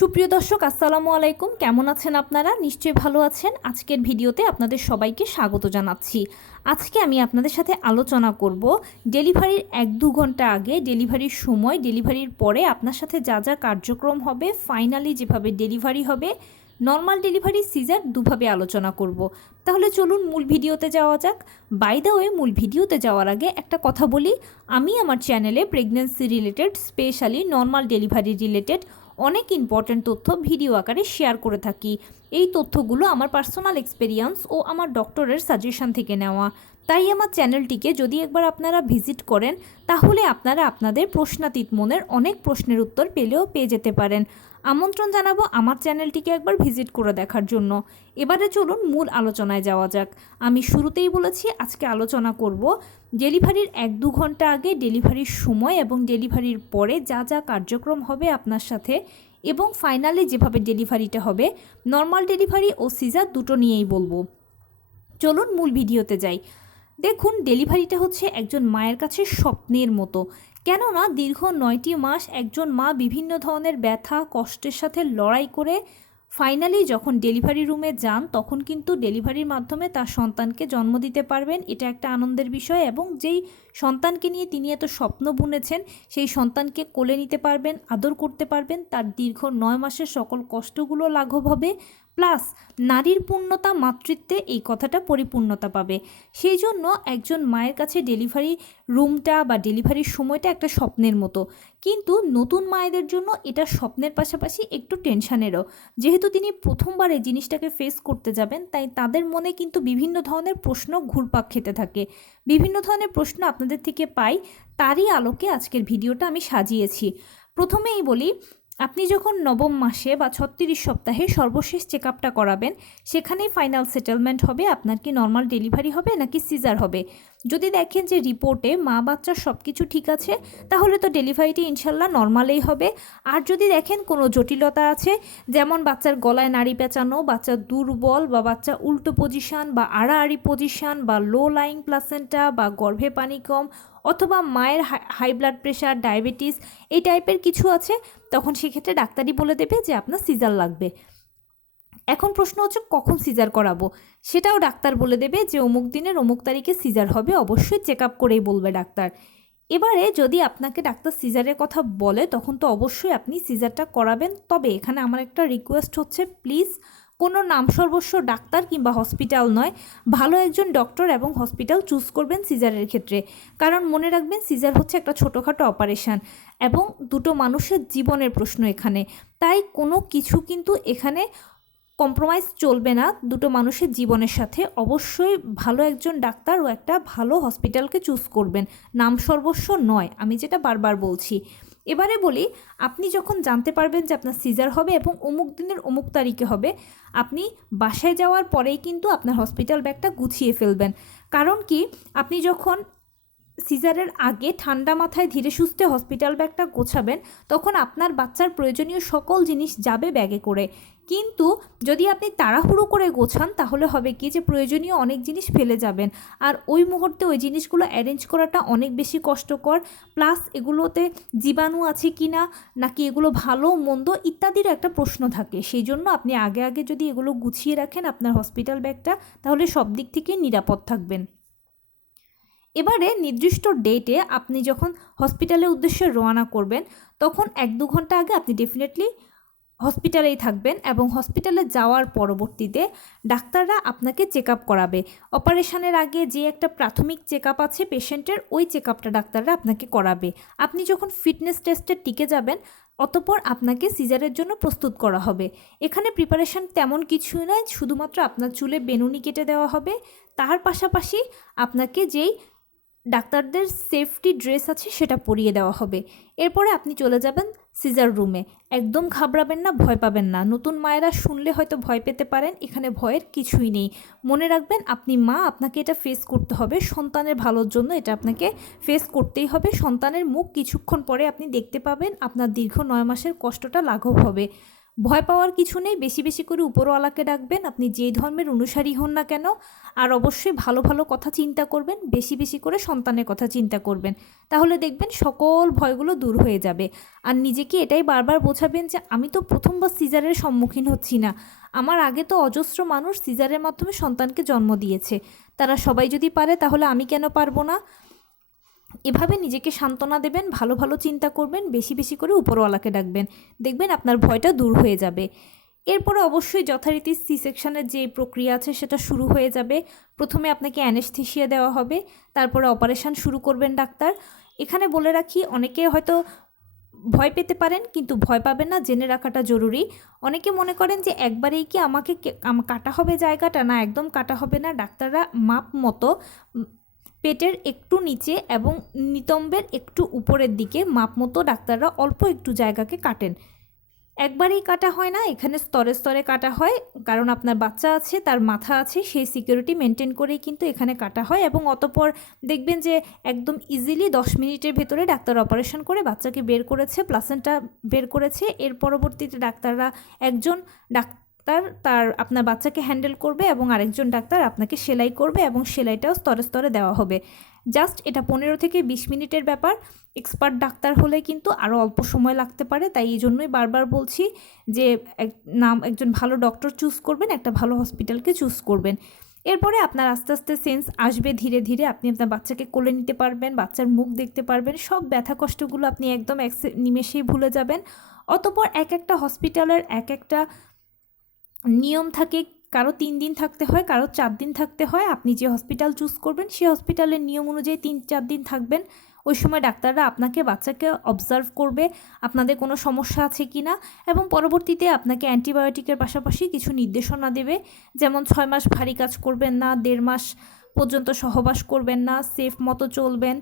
সুপ্রিয় দর্শক আসসালামু আলাইকুম, কেমন আছেন আপনারা? নিশ্চয়ই ভালো আছেন। আজকের ভিডিওতে আপনাদের সবাইকে স্বাগত জানাচ্ছি। আজকে আমি আপনাদের সাথে আলোচনা করব ডেলিভারির 1-2 ঘন্টা আগে, ডেলিভারির সময়, ডেলিভারির পরে আপনার সাথে যা যা কার্যক্রম হবে, ফাইনালি যেভাবে ডেলিভারি হবে, নর্মাল ডেলিভারি, সিজার দুভাবে আলোচনা করব। তাহলে চলুন মূল ভিডিওতে যাওয়া যাক। বাই দ্য ওয়ে, মূল ভিডিওতে যাওয়ার আগে একটা কথা বলি, আমি আমার চ্যানেলে pregnancy related, specially normal delivery related অনেক ইম্পর্ট্যান্ট তথ্য ভিডিও আকারে শেয়ার করে থাকি। এই তথ্যগুলো আমার পার্সোনাল এক্সপেরিয়েন্স ও আমার ডক্টরের সাজেশন থেকে নেওয়া। তাই আমার চ্যানেলটিকে যদি একবার আপনারা ভিজিট করেন, তাহলে আপনারা আপনাদের প্রশ্নাতীত মনের অনেক প্রশ্নের উত্তর পেয়ে যেতে পারেন। আমন্ত্রণ জানাবো আমার চ্যানেলটিকে একবার ভিজিট করে দেখার জন্য। এবারে চলুন মূল আলোচনায় যাওয়া যাক। আমি শুরুতেই বলেছি আজকে আলোচনা করব ডেলিভারির 1-2 ঘন্টা আগে, ডেলিভারির সময় এবং ডেলিভারির পরে যা যা কার্যক্রম হবে আপনার সাথে, এবং ফাইনালি যেভাবে ডেলিভারিটা হবে, নর্মাল ডেলিভারি ও সিজার দুটো নিয়েই বলবো। চলুন মূল ভিডিওতে যাই। দেখুন, ডেলিভারিটা হচ্ছে একজন মায়ের কাছে স্বপ্নের মতো। কেননা দীর্ঘ 9টি মাস একজন মা বিভিন্ন ধরনের ব্যথা কষ্টের সাথে লড়াই করে ফাইনালি যখন ডেলিভারি রুমে যান, তখন কিন্তু ডেলিভারির মাধ্যমে তার সন্তানকে জন্ম দিতে পারবেন। এটা একটা আনন্দের বিষয়, এবং যেই সন্তানকে নিয়ে তিনি এত স্বপ্ন বুনেছেন, সেই সন্তানকে কোলে নিতে পারবেন, আদর করতে পারবেন, তার দীর্ঘ 9 মাসের সকল কষ্টগুলো লাঘব হবে। প্লাস নারীর পূর্ণতা মাতৃত্বে, এই কথাটা পরিপূর্ণতা পাবে। সেই জন্য একজন মায়ের কাছে ডেলিভারি রুমটা বা ডেলিভারির সময়টা একটা স্বপ্নের মতো। কিন্তু নতুন মায়েদের জন্য এটা স্বপ্নের পাশাপাশি একটু টেনশানেরও। যেহেতু তিনি প্রথমবার এই জিনিসটাকে ফেস করতে যাবেন, তাই তাদের মনে কিন্তু বিভিন্ন ধরনের প্রশ্ন ঘুরপাক খেতে থাকে। বিভিন্ন ধরনের প্রশ্ন আপনাদের থেকে পাই, তারই আলোকে আজকের ভিডিওটা আমি সাজিয়েছি। প্রথমেই বলি, আপনি যখন 9ম মাসে বা 36 সপ্তাহে সর্বশেষ চেক আপটা করাবেন, সেখানেই ফাইনাল সেটেলমেন্ট হবে আপনার কি নর্মাল ডেলিভারি হবে নাকি সিজার হবে। যদি দেখেন যে রিপোর্টে মা বাচ্চার সব কিছু ঠিক আছে, তাহলে তো ডেলিভারিটি ইনশাল্লাহ নর্মালেই হবে। আর যদি দেখেন কোনো জটিলতা আছে, যেমন বাচ্চার গলায় নাড়ি পেঁচানো, বাচ্চা দুর্বল, বা বাচ্চা উল্টো পজিশান বা আড়াআড়ি পজিশান, বা লো লাইং প্লাসেন্টা, বা গর্ভে পানি কম, অথবা মায়ের হাই ব্লাড প্রেশার, ডায়াবেটিস, এই টাইপের কিছু আছে, তখন সেক্ষেত্রে ডাক্তারই বলে দেবে যে আপনার সিজার লাগবে। এখন প্রশ্ন হচ্ছে কখন সিজার করাবো, সেটাও ডাক্তার বলে দেবে যে অমুক দিনের অমুক তারিখে সিজার হবে, অবশ্যই চেক আপ করেই বলবে ডাক্তার। এবারে যদি আপনাকে ডাক্তার সিজারের কথা বলে, তখন তো অবশ্যই আপনি সিজারটা করাবেন। তবে এখানে আমার একটা রিকোয়েস্ট হচ্ছে, প্লিজ কোনো নামসর্বস্ব ডাক্তার কিংবা হসপিটাল নয়, ভালো একজন ডক্টর এবং হসপিটাল চুজ করবেন সিজারের ক্ষেত্রে। কারণ মনে রাখবেন, সিজার হচ্ছে একটা ছোটোখাটো অপারেশান এবং দুটো মানুষের জীবনের প্রশ্ন এখানে। তাই কোনো কিছু কিন্তু এখানে কম্প্রোমাইজ চলবে না দুটো মানুষের জীবনের সাথে। অবশ্যই ভালো একজন ডাক্তার ও একটা ভালো হসপিটালকে চুজ করবেন, নাম সর্বস্ব নয়, আমি যেটা বারবার বলছি। এবারে বলি, আপনি যখন জানতে পারবেন যে আপনার সিজার হবে এবং অমুক দিনের অমুক তারিখে হবে, আপনি বাসায় যাওয়ার পরেই কিন্তু আপনার হসপিটাল ব্যাগটা গুছিয়ে ফেলবেন। কারণ কি, আপনি যখন সিজারের আগে ঠান্ডা মাথায় ধীরে সুস্থে হসপিটাল ব্যাগটা গোছাবেন, তখন আপনার বাচ্চার প্রয়োজনীয় সকল জিনিস যাবে ব্যাগে করে। কিন্তু যদি আপনি তাড়াহুড়ো করে গোছান, তাহলে হবে কি যে প্রয়োজনীয় অনেক জিনিস ফেলে যাবেন, আর ওই মুহূর্তে ওই জিনিসগুলো অ্যারেঞ্জ করাটা অনেক বেশি কষ্টকর। প্লাস এগুলোতে জীবাণু আছে কি না, নাকি এগুলো ভালো মন্দ ইত্যাদির একটা প্রশ্ন থাকে। সেই জন্য আপনি আগে আগে যদি এগুলো গুছিয়ে রাখেন আপনার হসপিটাল ব্যাগটা, তাহলে সব দিক থেকে নিরাপদ থাকবেন। এবারে নির্দিষ্ট ডেটে আপনি যখন হসপিটালের উদ্দেশ্যে রওনা করবেন, তখন 1-2 ঘন্টা আগে আপনি ডেফিনেটলি হসপিটালেই থাকবেন, এবং হসপিটালে যাওয়ার পরবর্তীতে ডাক্তাররা আপনাকে চেক আপ করাবে। অপারেশনের আগে যে একটা প্রাথমিক চেক আপ আছে পেশেন্টের, ওই চেক আপটা ডাক্তাররা আপনাকে করাবে। আপনি যখন ফিটনেস টেস্টে টিকে যাবেন, অতঃপর আপনাকে সিজারের জন্য প্রস্তুত করা হবে। এখানে প্রিপারেশন তেমন কিছুই নয়, শুধুমাত্র আপনার চুলে বেনুনি কেটে দেওয়া হবে। তার পাশাপাশি আপনাকে যেই ডাক্তারদের সেফটি ড্রেস আছে সেটা পরিয়ে দেওয়া হবে। এরপরে আপনি চলে যাবেন সিজার রুমে। একদম ঘাবড়াবেন না, ভয় পাবেন না। নতুন মায়েরা শুনলে হয়তো ভয় পেতে পারেন, এখানে ভয়ের কিছুই নেই। মনে রাখবেন, আপনি মা, আপনাকে এটা ফেস করতে হবে, সন্তানের ভালোর জন্য এটা আপনাকে ফেস করতেই হবে। সন্তানের মুখ কিছুক্ষণ পরে আপনি দেখতে পাবেন, আপনার দীর্ঘ 9 মাসের কষ্টটা লাঘব হবে। ভয় পাওয়ার কিছু নেই, বেশি বেশি করে উপরওয়ালাকে ডাকবেন, আপনি যেই ধর্মের অনুসারী হন না কেন। আর অবশ্যই ভালো ভালো কথা চিন্তা করবেন, বেশি বেশি করে সন্তানের কথা চিন্তা করবেন, তাহলে দেখবেন সকল ভয়গুলো দূর হয়ে যাবে। আর নিজেকে এটাই বারবার বোঝাবেন যে আমি তো প্রথমবার সিজারের সম্মুখীন হচ্ছি না, আমার আগে তো অজস্র মানুষ সিজারের মাধ্যমে সন্তানকে জন্ম দিয়েছে, তারা সবাই যদি পারে তাহলে আমি কেন পারবো না। এভাবে নিজেকে সান্ত্বনা দেবেন, ভালো ভালো চিন্তা করবেন, বেশি বেশি করে উপরওয়ালাকে ডাকবেন, দেখবেন আপনার ভয়টা দূর হয়ে যাবে। এরপরে অবশ্যই যথারীতি সি সেকশনের যে প্রক্রিয়া আছে সেটা শুরু হয়ে যাবে। প্রথমে আপনাকে অ্যানেস্থেসিয়া দেওয়া হবে, তারপরে অপারেশন শুরু করবেন ডাক্তার। এখানে বলে রাখি, অনেকে হয়তো ভয় পেতে পারেন, কিন্তু ভয় পাবেন না, জেনে রাখাটা জরুরি। অনেকে মনে করেন যে একবারেই কি আমাকে কাটা হবে জায়গাটা, না একদম কাটা হবে না। ডাক্তাররা মাপ মতো পেটের একটু নিচে এবং নিতম্বের একটু উপরের দিকে মাপ মতো ডাক্তাররা অল্প একটু জায়গাকে কাটেন। একবারেই কাটা হয় না, এখানে স্তরে স্তরে কাটা হয়, কারণ আপনার বাচ্চা আছে, তার মাথা আছে, সেই সিকিউরিটি মেনটেন করেই কিন্তু এখানে কাটা হয়। এবং অতঃপর দেখবেন যে একদম ইজিলি 10 মিনিটের ভেতরে ডাক্তার অপারেশন করে বাচ্চাকে বের করেছে, প্লাসেন্টা বের করেছে। এর পরবর্তীতে ডাক্তাররা একজন ডাক্তার আপনার বাচ্চাকে হ্যান্ডেল করবে এবং আরেকজন ডাক্তার আপনাকে সেলাই করবে, এবং সেলাইটাও স্তরে স্তরে দেওয়া হবে। জাস্ট এটা 15 থেকে 20 মিনিটের ব্যাপার। এক্সপার্ট ডাক্তার হলে কিন্তু আরও অল্প সময় লাগতে পারে, তাই এই জন্যই বারবার বলছি যে একজন ভালো ডক্টর চুজ করবেন, একটা ভালো হসপিটালকে চুজ করবেন। এরপরে আপনার আস্তে আস্তে সেন্স আসবে, ধীরে ধীরে আপনি আপনার বাচ্চাকে কোলে নিতে পারবেন, বাচ্চার মুখ দেখতে পারবেন, সব ব্যথা কষ্টগুলো আপনি একদম নিমেষেই ভুলে যাবেন। অতঃপর এক একটা হসপিটালের এক একটা নিয়ম থাকে, কারো 3 দিন থাকতে হয়, কারো 4 দিন থাকতে হয়। আপনি যে হসপিটাল চুজ করবেন সেই হসপিটালের নিয়ম অনুযায়ী 3-4 দিন থাকবেন। ওই সময় ডাক্তাররা আপনাকে বাচ্চাকে অবজার্ভ করবে আপনাদের কোনো সমস্যা আছে কি না, এবং পরবর্তীতে আপনাকে অ্যান্টিবায়োটিকের পাশাপাশি কিছু নির্দেশনা দেবে, যেমন 6 মাস ভারী কাজ করবেন না, 1.5 মাস পর্যন্ত সহবাস করবেন না, সেফ মতো চলবেন।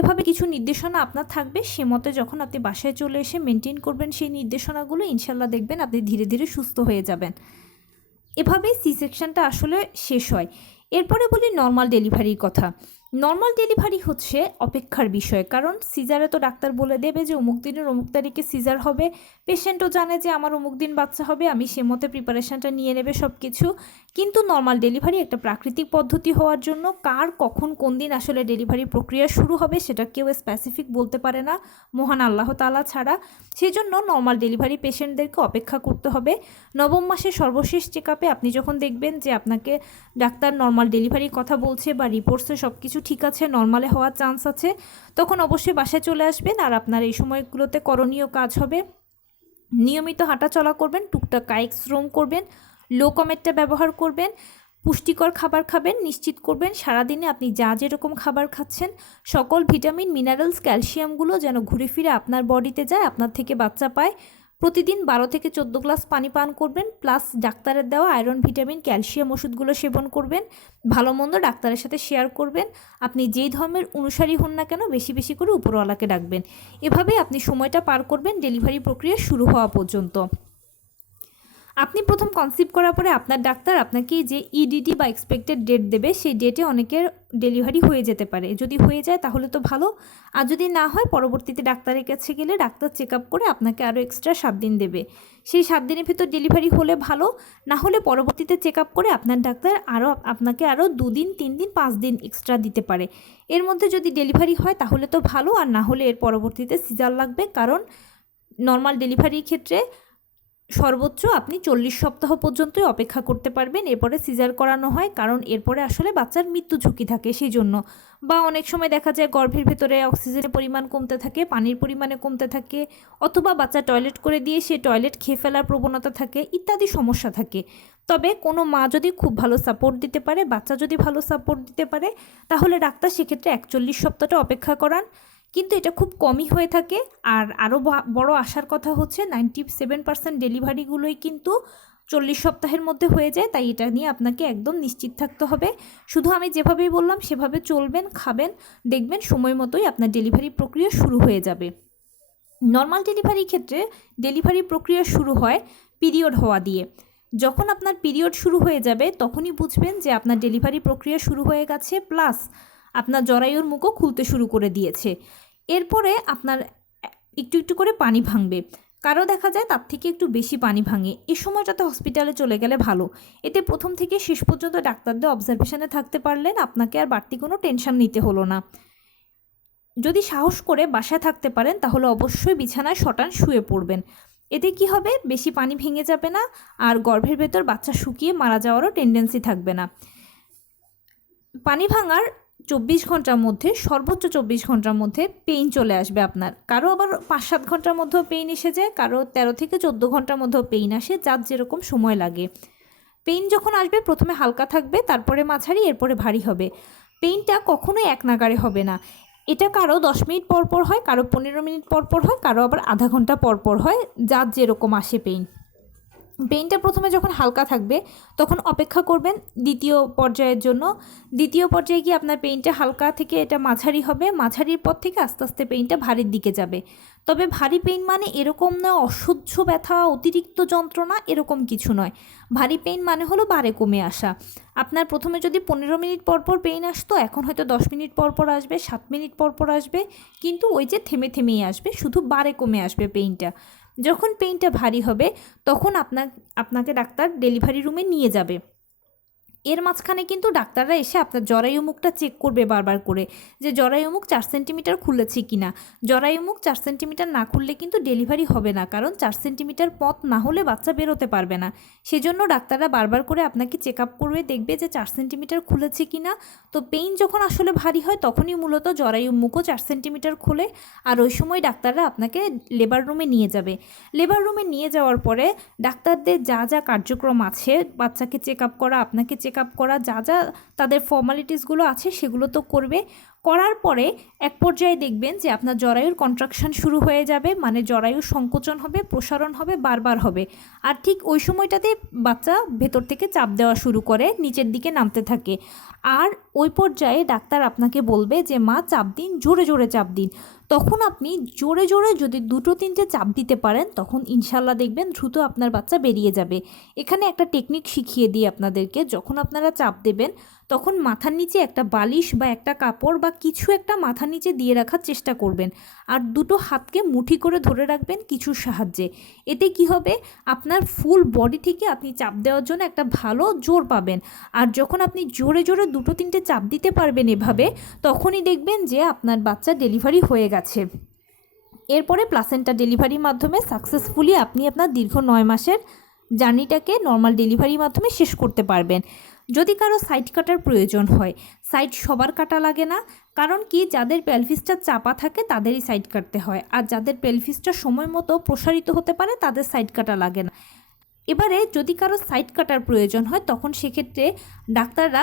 এভাবে কিছু নির্দেশনা আপনার থাকবে, সে মতে যখন আপনি বাসায় চলে এসে মেনটেন করবেন সেই নির্দেশনাগুলো, ইনশাল্লাহ দেখবেন আপনি ধীরে ধীরে সুস্থ হয়ে যাবেন। এভাবেই সি সেকশনটা আসলে শেষ হয়। এরপরে বলি নর্মাল ডেলিভারির কথা। নর্মাল ডেলিভারি হচ্ছে অপেক্ষার বিষয়, কারণ সিজারে তো ডাক্তার বলে দেবে যে অমুক দিনের অমুক তারিখে সিজার হবে, পেশেন্টও জানে যে আমার অমুক দিন বাচ্চা হবে, আমি সে মতে প্রিপারেশানটা নিয়ে নেবে সব কিছু। কিন্তু নর্মাল ডেলিভারি একটা প্রাকৃতিক পদ্ধতি হওয়ার জন্য কার কখন কোন দিন আসলে ডেলিভারি প্রক্রিয়া শুরু হবে সেটা কেউ স্পেসিফিক বলতে পারে না, মহান আল্লাহ তাআলা ছাড়া। সেই জন্য নর্মাল ডেলিভারি পেশেন্টদেরকে অপেক্ষা করতে হবে। 9 মাসের সর্বশেষ চেক আপে আপনি যখন দেখবেন যে আপনাকে ডাক্তার নর্মাল ডেলিভারির কথা বলছে বা রিপোর্টসে সব কিছু ঠিক আছে, নর্মালে হওয়ার চান্স আছে, তখন অবশ্যই বাসায় চলে আসবেন। আর আপনার এই সময়গুলোতে করণীয় কাজ হবে নিয়মিত হাঁটাচলা করবেন, টুকটাক কায়িক শ্রম করবেন, লো কমেটটা ব্যবহার করবেন, পুষ্টিকর খাবার খাবেন, নিশ্চিত করবেন সারাদিনে আপনি যা যেরকম খাবার খাচ্ছেন সকল ভিটামিন, মিনারেলস, ক্যালসিয়ামগুলো যেন ঘুরে ফিরে আপনার বডিতে যায়, আপনার থেকে বাচ্চা পায়। প্রতিদিন 12 থেকে 14 গ্লাস পানি পান করবেন, প্লাস ডাক্তারের দেওয়া আয়রন, ভিটামিন, ক্যালসিয়াম ওষুধগুলো সেবন করবেন। ভালো মন্দ ডাক্তারের সাথে শেয়ার করবেন। আপনি যেই ধর্মের অনুসারী হন না কেন বেশি বেশি করে উপরওয়ালাকে ডাকবেন। এভাবে আপনি সময়টা পার করবেন ডেলিভারি প্রক্রিয়া শুরু হওয়া পর্যন্ত। আপনি প্রথম কনসিভ করার পরে আপনার ডাক্তার আপনাকে যে ইডিটি বা এক্সপেক্টেড ডেট দেবে, সেই ডেটে অনেকের ডেলিভারি হয়ে যেতে পারে। যদি হয়ে যায় তাহলে তো ভালো, আর যদি না হয় পরবর্তীতে ডাক্তারের কাছে গেলে ডাক্তার চেক আপ করে আপনাকে আরও এক্সট্রা 7 দিন দেবে। সেই 7 দিনের ভিতর ডেলিভারি হলে ভালো, না হলে পরবর্তীতে চেক আপ করে আপনার ডাক্তার আপনাকে আরও 2 দিন, 3 দিন, 5 দিন এক্সট্রা দিতে পারে। এর মধ্যে যদি ডেলিভারি হয় তাহলে তো ভালো, আর না হলে এর পরবর্তীতে সিজার লাগবে, কারণ নর্মাল ডেলিভারির ক্ষেত্রে সর্বোচ্চ আপনি 40 সপ্তাহ পর্যন্তই অপেক্ষা করতে পারবেন, এরপরে সিজার করানো হয়, কারণ এরপরে আসলে বাচ্চার মৃত্যু ঝুঁকি থাকে সেই জন্য। বা অনেক সময় দেখা যায় গর্ভের ভেতরে অক্সিজেনের পরিমাণ কমতে থাকে, পানির পরিমাণে কমতে থাকে, অথবা বাচ্চা টয়লেট করে দিয়ে সে টয়লেট খেয়ে ফেলার প্রবণতা থাকে, ইত্যাদি সমস্যা থাকে। তবে কোনো মা যদি খুব ভালো সাপোর্ট দিতে পারে, বাচ্চা যদি ভালো সাপোর্ট দিতে পারে, তাহলে ডাক্তার সেক্ষেত্রে 41 সপ্তাহটা অপেক্ষা করান, কিন্তু এটা খুব কমই হয়ে থাকে। আর আরও বড় আশার কথা হচ্ছে 97% ডেলিভারিগুলোই কিন্তু 40 সপ্তাহের মধ্যে হয়ে যায়, তাই এটা নিয়ে আপনাকে একদম নিশ্চিত থাকতে হবে। শুধু আমি যেভাবেই বললাম সেভাবে চলবেন, খাবেন, দেখবেন সময় মতোই আপনার ডেলিভারি প্রক্রিয়া শুরু হয়ে যাবে। নর্মাল ডেলিভারির ক্ষেত্রে ডেলিভারি প্রক্রিয়া শুরু হয় পিরিয়ড হওয়া দিয়ে। যখন আপনার পিরিয়ড শুরু হয়ে যাবে তখনই বুঝবেন যে আপনার ডেলিভারি প্রক্রিয়া শুরু হয়ে গেছে, প্লাস আপনার জরায়ুর মুখও খুলতে শুরু করে দিয়েছে। এরপরে আপনার একটু একটু করে পানি ভাঙবে। কারো দেখা যায় তার থেকে একটু বেশি পানি ভাঙে। এই সময়টাতে হসপিটালে চলে গেলে ভালো। এতে প্রথম থেকে শেষ পর্যন্ত ডাক্তারদের অবজারভেশনে থাকতে পারলেন, আপনাকে আর বাড়তি কোনো টেনশন নিতে হলো না। যদি সাহস করে বাসায় থাকতে পারেন তাহলে অবশ্যই বিছানায় শটান শুয়ে পড়বেন। এতে কি হবে, বেশি পানি ভেঙে যাবে না, আর গর্ভের ভেতর বাচ্চা শুকিয়ে মারা যাওয়ারও টেন্ডেন্সি থাকবে না। পানি ভাঙার 24 ঘন্টার মধ্যে, সর্বোচ্চ 24 ঘন্টার মধ্যে পেইন চলে আসবে আপনার। কারো আবার 5-7 ঘন্টার মধ্যেও পেইন এসে যায়, কারো 13 থেকে 14 ঘন্টার মধ্যেও পেইন আসে, যার যেরকম সময় লাগে। পেইন যখন আসবে প্রথমে হালকা থাকবে, তারপরে মাঝারি, এরপরে ভারী হবে। পেইনটা কখনোই এক নাগাড়ে হবে না। এটা কারো 10 মিনিট পর পর হয়, কারো 15 মিনিট পর পর হয়, কারো আবার আধা ঘন্টা পর পর হয়, যার যেরকম আসে পেইনটা প্রথমে যখন হালকা থাকবে তখন অপেক্ষা করবেন দ্বিতীয় পর্যায়ের জন্য। দ্বিতীয় পর্যায়ে গিয়ে আপনার পেইনটা হালকা থেকে এটা মাঝারি হবে, মাঝারির পর থেকে আস্তে আস্তে পেইনটা ভারীর দিকে যাবে। তবে ভারী পেইন মানে এরকম নয় অসহ্য ব্যথা, অতিরিক্ত যন্ত্রণা, এরকম কিছু নয়। ভারী পেইন মানে হলো বারে কমে আসা। আপনার প্রথমে যদি 15 মিনিট পর পর পেইন আসতো, এখন হয়তো 10 মিনিট পর পর আসবে, 7 মিনিট পর পর আসবে, কিন্তু ওই যে থেমে থেমেই আসবে, শুধু বারে কমে আসবে পেইনটা। যখন পেইনটা ভারী হবে তখন আপনাকে ডাক্তার ডেলিভারি রুমে নিয়ে যাবে। এর মাঝখানে কিন্তু ডাক্তাররা এসে আপনার জরায়ু মুখটা চেক করবে বারবার করে, যে জরায়ু মুখ 4 সেন্টিমিটার খুলেছে কিনা। জরায়ু মুখ 4 সেন্টিমিটার না খুললে কিন্তু ডেলিভারি হবে না, কারণ 4 সেন্টিমিটার পথ না হলে বাচ্চা বেরোতে পারবে না। সেজন্য ডাক্তাররা বারবার করে আপনাকে চেক আপ করবে, দেখবে যে 4 সেন্টিমিটার খুলেছে কিনা। তো পেইন যখন আসলে ভারী হয় তখনই মূলত জরায়ু মুখও 4 সেন্টিমিটার খোলে, আর ওই সময় ডাক্তাররা আপনাকে লেবার রুমে নিয়ে যাবে। লেবার রুমে নিয়ে যাওয়ার পরে ডাক্তারদের যা যা কার্যক্রম আছে, বাচ্চাকে চেক আপ করা, আপনাকে চেক আপ করা, যা যা তাদের ফর্মালিটিসগুলো আছে সেগুলো তো করবে। করার পরে এক পর্যায়ে দেখবেন যে আপনার জরায়ুর কন্ট্রাকশন শুরু হয়ে যাবে, মানে জরায়ু সংকোচন হবে, প্রসারণ হবে, বারবার হবে। আর ঠিক ওই সময়টাতে বাচ্চা ভেতর থেকে চাপ দেওয়া শুরু করে, নিচের দিকে নামতে থাকে। আর ওই পর্যায়ে ডাক্তার আপনাকে বলবে যে মা চাপ দিন, জোরে জোরে চাপ দিন। তখন আপনি জোরে জোরে যদি 2-3টে চাপ দিতে পারেন, তখন ইনশাল্লাহ দেখবেন দ্রুত আপনার বাচ্চা বেরিয়ে যাবে। এখানে একটা টেকনিক শিখিয়ে দিই আপনাদেরকে। যখন আপনারা চাপ দেবেন তখন মাথার নিচে একটা বালিশ বা একটা কাপড় বা কিছু একটা মাথার নিচে দিয়ে রাখার চেষ্টা করবেন, আর দুটো হাতকে মুঠি করে ধরে রাখবেন কিছুর সাহায্যে। এতে কি হবে, আপনার ফুল বডি থেকে আপনি চাপ দেওয়ার জন্য একটা ভালো জোর পাবেন। আর যখন আপনি জোরে জোরে 2-3টে চাপ দিতে পারবেন এভাবে, তখনই দেখবেন যে আপনার বাচ্চা ডেলিভারি হয়ে গেছে। এরপরে প্লাসেন্টা ডেলিভারির মাধ্যমে সাকসেসফুলি আপনি আপনার দীর্ঘ 9 মাসের জার্নিটাকে নর্মাল ডেলিভারির মাধ্যমে শেষ করতে পারবেন। যদি কারো সাইড কাটার প্রয়োজন হয়, সাইড সবার কাটা লাগে না, কারণ কি যাদের পেলভিসটা চাপা থাকে তাদেরই সাইড কাটতে হয়, আর যাদের পেলভিসটা সময় মতো প্রসারিত হতে পারে তাদের সাইড কাটা লাগে না। এবারে যদি কারো সাইড কাটার প্রয়োজন হয় তখন সেক্ষেত্রে ডাক্তাররা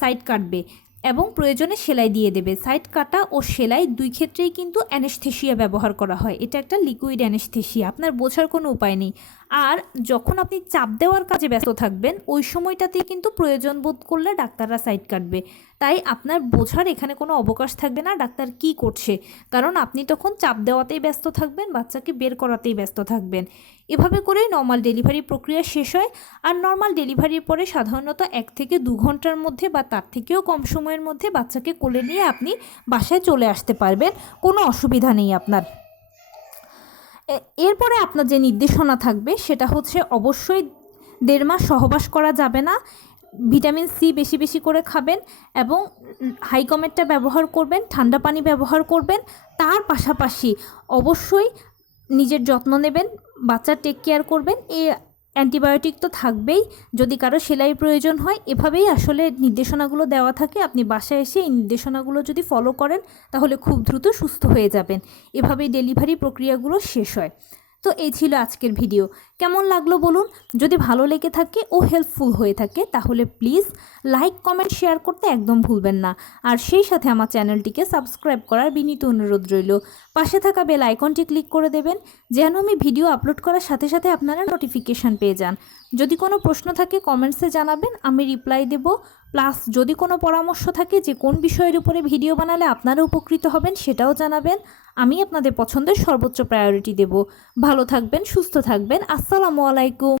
সাইড কাটবে এবং প্রয়োজনে সেলাই দিয়ে দেবে। সাইড কাটা ও সেলাই দুই ক্ষেত্রেই কিন্তু অ্যানেস্থেশিয়া ব্যবহার করা হয়। এটা একটা লিকুইড অ্যানেস্থেশিয়া, আপনার বোঝার কোনো উপায় নেই। আর যখন আপনি চাপ দেওয়ার কাজে ব্যস্ত থাকবেন ওই সময়টাতেই কিন্তু প্রয়োজন বোধ করলে ডাক্তাররা সাইড কাটবে। তাই আপনার বোঝার এখানে কোনো অবকাশ থাকবে না ডাক্তার কি করছে, কারণ আপনি তখন চাপ দেওয়াতেই ব্যস্ত থাকবেন, বাচ্চাকে বের করাতেই ব্যস্ত থাকবেন। এভাবে করেই নর্মাল ডেলিভারি প্রক্রিয়া শেষ হয়। আর নর্মাল ডেলিভারির পরে সাধারণত 1 থেকে 2 ঘন্টার মধ্যে বা তার থেকেও কম সময়ের মধ্যে বাচ্চাকে কোলে নিয়ে আপনি বাসায় চলে আসতে পারবেন, কোনো অসুবিধা নেই আপনার। এরপরে আপনার যে নির্দেশনা থাকবে সেটা হচ্ছে অবশ্যই 1.5 মাস সহবাস করা যাবে না। ভিটামিন সি বেশি বেশি করে খাবেন এবং হাইকমেটটা ব্যবহার করবেন, ঠান্ডা পানি ব্যবহার করবেন। তার পাশাপাশি অবশ্যই নিজের যত্ন নেবেন, বাচ্চার টেক কেয়ার করবেন। অ্যান্টিবায়োটিক তো থাকবেই, যদি কারো সেলাই প্রয়োজন হয়। এভাবেই আসলে নির্দেশনাগুলো দেওয়া থাকে। আপনি বাসায় এসে এই নির্দেশনাগুলো যদি ফলো করেন তাহলে খুব দ্রুত সুস্থ হয়ে যাবেন। এভাবেই ডেলিভারি প্রক্রিয়াগুলো শেষ হয়। তো এই ছিল আজকের ভিডিও। কেমন লাগলো বলুন। যদি ভালো লেগে থাকে ও হেল্পফুল হয়ে থাকে তাহলে প্লিজ লাইক, কমেন্ট, শেয়ার করতে একদম ভুলবেন না। আর সেই সাথে আমার চ্যানেলটিকে সাবস্ক্রাইব করার বিনীত অনুরোধ রইল। পাশে থাকা বেল আইকনটি ক্লিক করে দেবেন যেন আমি ভিডিও আপলোড করার সাথে সাথে আপনারা নোটিফিকেশান পেয়ে যান। যদি কোনো প্রশ্ন থাকে কমেন্টসে জানাবেন, আমি রিপ্লাই দেব। প্লাস যদি কোনো পরামর্শ থাকে যে কোন বিষয়ের উপরে ভিডিও বানালে আপনারা উপকৃত হবেন সেটাও জানাবেন। আমি আপনাদের পছন্দের সর্বোচ্চ প্রায়োরিটি দেব। ভালো থাকবেন, সুস্থ থাকবেন। আসসালামু আলাইকুম।